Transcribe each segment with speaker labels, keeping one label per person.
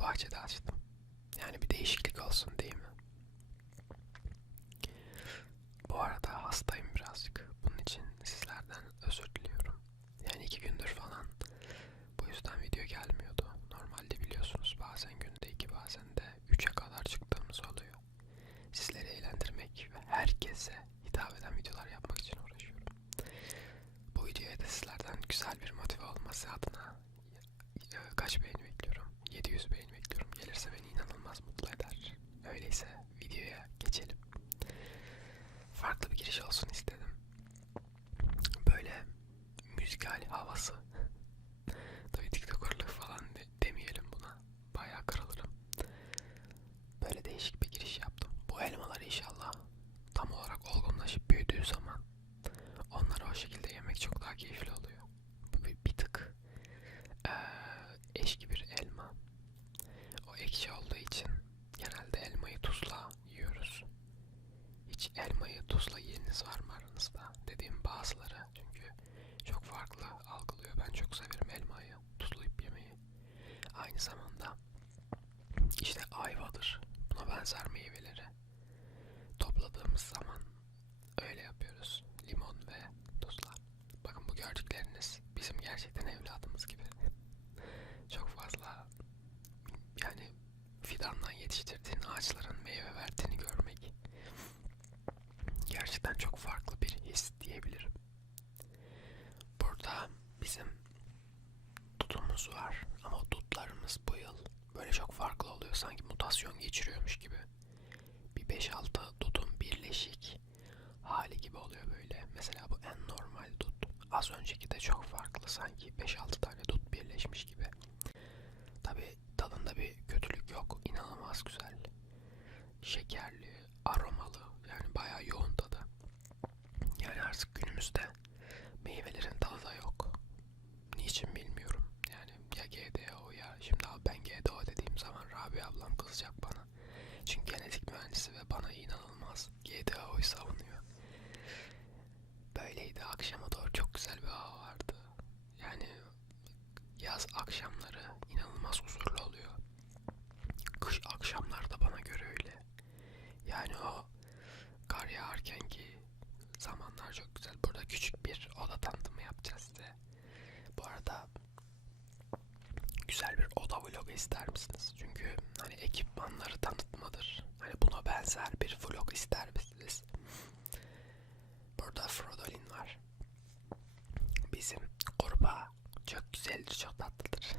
Speaker 1: bahçede açtım. Yani bir değişiklik olsun değil mi? Bu arada hastayım birazcık. Bunun için sizlerden özür diliyorum. Yani iki gündür falan bu yüzden video gelmiyordu. Normalde biliyorsunuz bazen günde iki bazen de üçe kadar çıktığımız oluyor. Sizleri eğlendirmek ve herkese hitap eden videolar yapmak için uğraşıyorum. Bu videoya da sizlerden güzel bir motive olması adına e, kaç beğeni bekliyorum? 700 beğeni bekliyorum. Gelirse beni inanılmaz mutlu eder. Öyleyse videoya geçelim. Farklı bir giriş olsun istedim. Böyle müzikal havası. Tabii TikTokerlık falan de, demeyelim buna. Bayağı kırılırım. Böyle değişik bir giriş yaptım. Bu elmalar inşallah tam olarak olgunlaşıp büyüdüğü zaman onları o şekilde yemek çok daha keyifli oluyor. Bu bir, bir tık ee, eşki bir elma. O ekşi olduğu için genelde elmayı tuzla yiyoruz. Hiç elmayı tuzla yiyeniniz var mı aranızda? Dediğim bazıları çünkü çok farklı algılıyor. Ben çok severim elmayı tuzlayıp yemeyi. Aynı zamanda işte ayvadır. Buna benzer meyveleri topladığımız zaman öyle yapıyoruz. Limon ve tuzla. Bakın bu gördükleriniz bizim gerçekten evladımız gibi. Çok fazla yani fidandan yetiştirdiğin ağaçların meyve verdiğini görmek gerçekten çok farklı bir his diyebilirim. Burada bizim tutumuz var ama o dutlarımız bu yıl böyle çok farklı oluyor. Sanki mutasyon geçiriyormuş gibi. Bir 5-6 dutun birleşik hali gibi oluyor böyle. Mesela bu en normal dut. Az önceki de çok farklı. Sanki 5-6 tane dut birleşmiş gibi. Tabi tadında bir kötülük yok. İnanılmaz güzel. Şekerli, aromalı. Yani bayağı yoğun tadı. Yani artık günümüzde meyvelerin tadı da yok. Niçin bilmiyorum. Yani ya GDO ya şimdi abi ben GDO dediğim zaman Rabia ablam kızacak bana. Çünkü genetik mühendisi ve bana inanılmaz GDO'yu savunuyor. Böyleydi akşama doğru çok güzel bir hava vardı. Yani yaz akşamları inanılmaz huzurlu oluyor. Kış akşamları da bana göre öyle. Yani o kar yağarken ki zamanlar çok güzel. Burada küçük bir oda tanıtımı yapacağız size. Bu arada güzel bir oda vlogu ister misiniz? Çünkü hani ekipmanları tanıtmadır. Hani buna benzer bir vlog ister misiniz? Burada Frodolin var. Bizim kurbağa çok güzeldir, çok tatlıdır.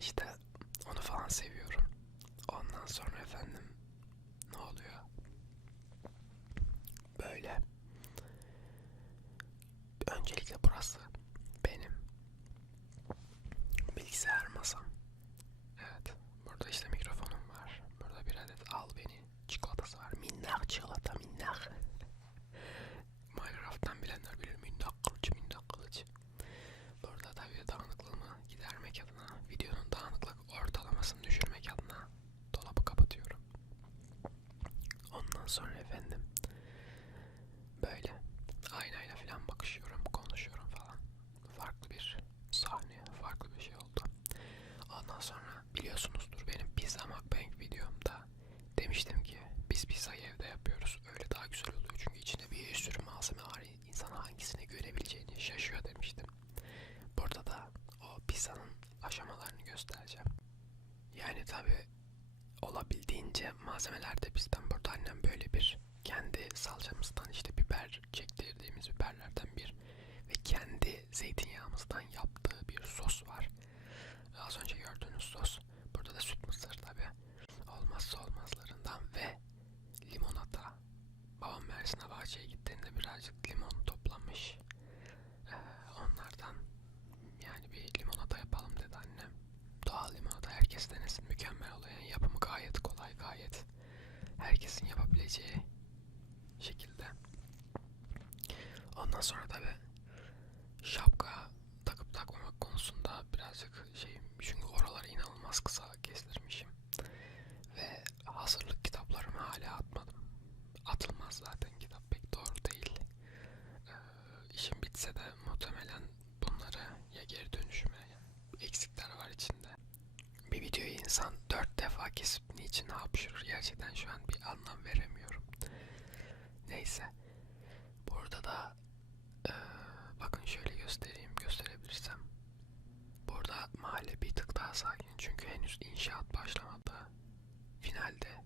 Speaker 1: işte onu falan seviyorum. Ondan sonra efendim ne oluyor? Böyle. Öncelikle burası benim bilgisayar masam. Evet. Burada işte mikrofonum var. Burada bir adet al beni çikolatası var. Minnak çikolata minnak. Minecraft'tan bilenler bilir. Minnak kılıç minnak kılıç. Burada tabii dağınıklığımı gidermek adına videonun dağınıklık ortalamasını düşürmek adına dolabı kapatıyorum. Ondan sonra efendim böyle aynayla falan bakışıyorum, konuşuyorum falan. Farklı bir sahne, farklı bir şey oldu. Ondan sonra biliyorsunuzdur benim pizza mukbang videomda demiştim ki biz pizzayı evde yapıyoruz. Öyle daha güzel oluyor çünkü içinde bir sürü malzeme var. İnsan hangisine görebileceğini şaşıyor demiştim. Burada da o pizzanın aşamalarını göstereceğim. Yani tabi olabildiğince malzemeler de bizden. Burada annem böyle bir kendi salçamızdan işte biber çektirdiğimiz biberlerden bir ve kendi zeytinyağımızdan yaptığı bir sos var. Az önce gördüğünüz sos. Burada da süt mısır tabi. Olmazsa olmazlarından ve limonata. Babam Mersin'e bahçeye gittiğinde birazcık limon toplamış. Ee, onlardan yani bir limonata yapalım dedi annem. Doğal limonata herkes denesin. Mükemmel oluyor. Yani yapımı gayet kolay, gayet yapabileceği şekilde. Ondan sonra tabi şapka takıp takmamak konusunda birazcık şeyim. Çünkü oraları inanılmaz kısa kestirmişim. Ve hazırlık kitaplarımı hala atmadım. Atılmaz zaten kitap pek doğru değil. Ee, işim bitse de muhtemelen bunları ya geri dönüşüme eksikler var içinde. Bir insan dört defa kesip niçin hapşırır? Gerçekten şu an bir anlam veremiyorum. Neyse. Burada da eee, bakın şöyle göstereyim gösterebilirsem. Burada mahalle bir tık daha sakin çünkü henüz inşaat başlamadı. Finalde.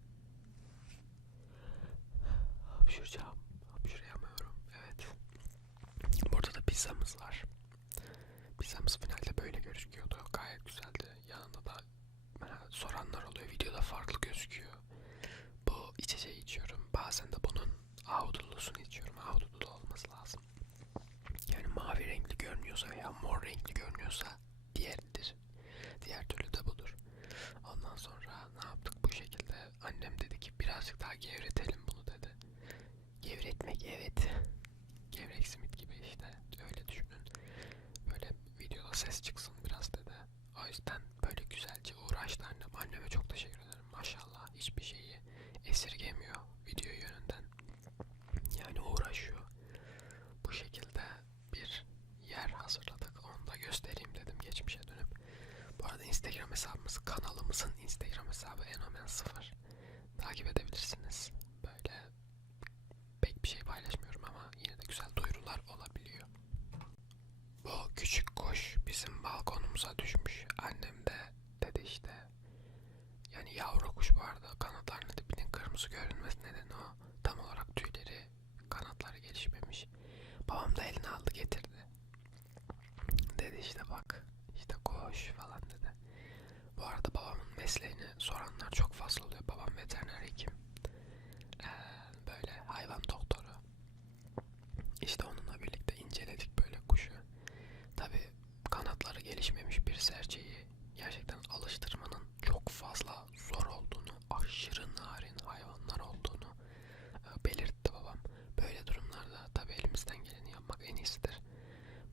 Speaker 1: Hapşıracağım. Hapşırayamıyorum. Evet. Burada da pizzamız var. Pizzamız finalde böyle gözüküyordu. Gayet güzeldi. Yanında da e, soranlar oluyor. Videoda farklı gözüküyor. Bu içeceği içiyorum. Bazen de bunun ahudulusunu içiyorum. Ahudulu da olması lazım. Yani mavi renkli görünüyorsa veya mor renkli görünüyorsa diğeridir. Diğer türlü de budur. Ondan sonra ne yaptık bu şekilde? Annem dedi ki birazcık daha gevretelim bunu dedi. Gevretmek evet. Gevrek simit gibi işte. Öyle düşünün. Böyle videoda ses çıksın biraz dedi. O yüzden böyle güzelce uğraştı annem. Anneme çok teşekkür ederim. Maşallah hiçbir şeyi esirgemiyor video yönünden. Yani uğraşıyor. Bu şekilde bir yer hazırladık. Onu da göstereyim dedim geçmişe dönüp. Bu arada Instagram hesabımız kanalımızın Instagram hesabı enomen 0. Takip edebilirsiniz. Böyle pek bir şey paylaşmıyorum ama yine de güzel duyurular olabiliyor. Bu küçük kuş bizim balkonumuza düşmüş. Annem de dedi işte yani yavru kuş bu arada kanatlarının dibinin kırmızı görünmesi nedeni o. Tam olarak tüyleri kanatları gelişmemiş. Babam da eline aldı getirdi. Dedi işte bak işte kuş falan dedi. Bu arada babamın mesleğini soranlar çok fazla oluyor. Babam veteriner hekim. Ee, böyle hayvan doktoru. İşte onunla birlikte inceledik böyle kuşu. Tabi kanatları gelişmemiş bir serçeyi gerçekten alıştırmanın çok fazla zor olduğunu, aşırı narin hayvanlar olduğunu e, belirtti babam. Böyle durumlarda tabi elimizden geleni yapmak en iyisidir.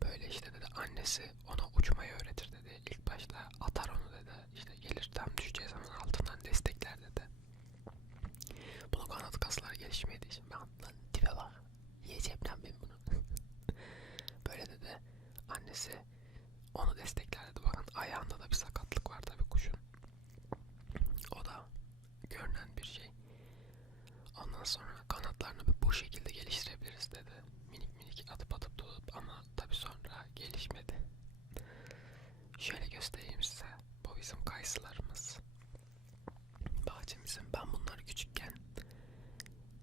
Speaker 1: Böyle işte dedi annesi ona uçmayı öğretir dedi. İlk başta atar onu dedi. İşte gelir tam düşeceği zaman altından destekler dedi. Bunun kanat kasları gelişmediği için ben lan tipe bak. Yiyeceğim lan ben bunu. Böyle dedi. Annesi onu destekler dedi. Bakın ayağında da bir sakatlık var tabi kuşun. O da görünen bir şey. Ondan sonra kanatlarını bu şekilde geliştirebiliriz dedi. Minik minik atıp atıp durup ama tabi sonra gelişmedi. Şöyle göstereyim size. Bu bizim kayısılarımız. Bahçemizin ben bunları küçükken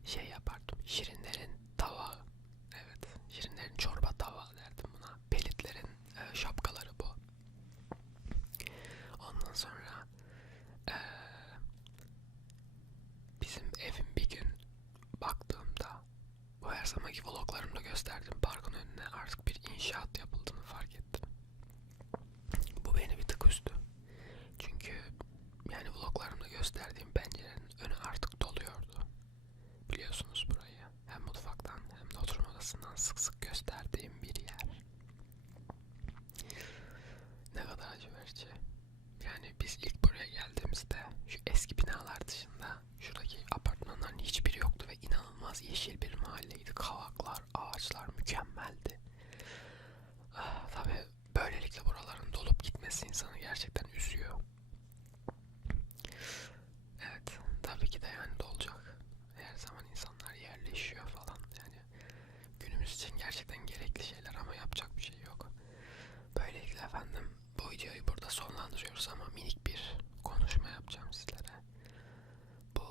Speaker 1: şey yapardım. Şirinlerin tavağı. Evet. Şirinlerin çorba tavağı derdim buna. Pelitlerin e, şapkaları bu. Ondan sonra e, bizim evin bir gün baktığımda bu her zamanki vloglarımda gösterdiğim parkın önüne artık bir inşaat yapıldığını fark ettim. Bu beni bir tık üzdü. Çünkü yani vloglarımda gösterdiğim pencerenin önü artık doluyordu. Biliyorsunuz burayı. Hem mutfaktan hem odasından sık sık gösterdiğim bir yer. Ne kadar acı verici. Yani biz ilk buraya geldiğimizde şu eski binalar dışında şuradaki apartmanların hiçbiri yoktu ve inanılmaz yeşil bir mahalleydi. Kavaklar, ağaçlar mükemmeldi. Ah, tabii böylelikle buraların dolup gitmesi insanı gerçekten üzüyor. Evet, tabii ki de yani dolacak. Her zaman insanlar yerleşiyor falan yani günümüz için gerçekten gerekli şeyler ama yapacak bir şey yok. Böylelikle efendim bu videoyu burada sonlandırıyoruz ama minik bir konuşma yapacağım sizlere. Bu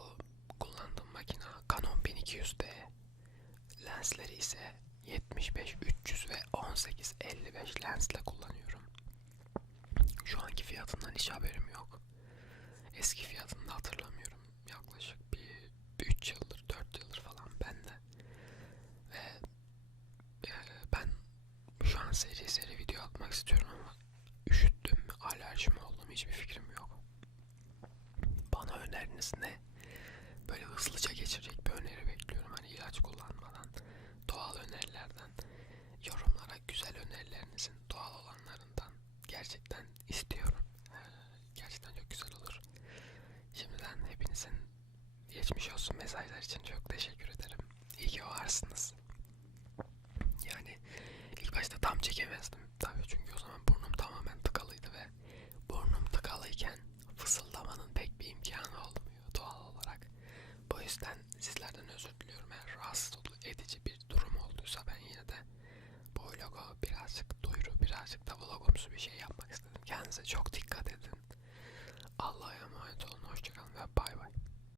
Speaker 1: kullandığım makine Canon 1200D. Lensleri ise 75 300 ve 18 55 lensle kullanıyorum. Şu anki fiyatından hiç haberim yok. Eski fiyatını da hatırlamıyorum. Yaklaşık bir 3 yıldır 4 yıldır falan bende. Ve e, ben şu an seri seri video atmak istiyorum ama üşüttüm alerjim oldu mu hiçbir fikrim yok. Bana öneriniz ne? Böyle hızlıca geçirecek bir öneri bekliyorum. Hani ilaç kullanmadan, doğal önerilerden, yorumlara güzel önerilerinizin doğal olanlarından gerçekten istiyorum. gelsin. Geçmiş olsun mesajlar için çok teşekkür ederim. İyi ki varsınız. Yani ilk başta tam çekemezdim. Tabii çünkü o zaman burnum tamamen tıkalıydı ve burnum tıkalıyken fısıldamanın pek bir imkanı olmuyor doğal olarak. Bu yüzden sizlerden özür diliyorum. Eğer rahatsız edici bir durum olduysa ben yine de bu logo birazcık duyuru, birazcık da vlogumsu bir şey yapmak istedim. Kendinize çok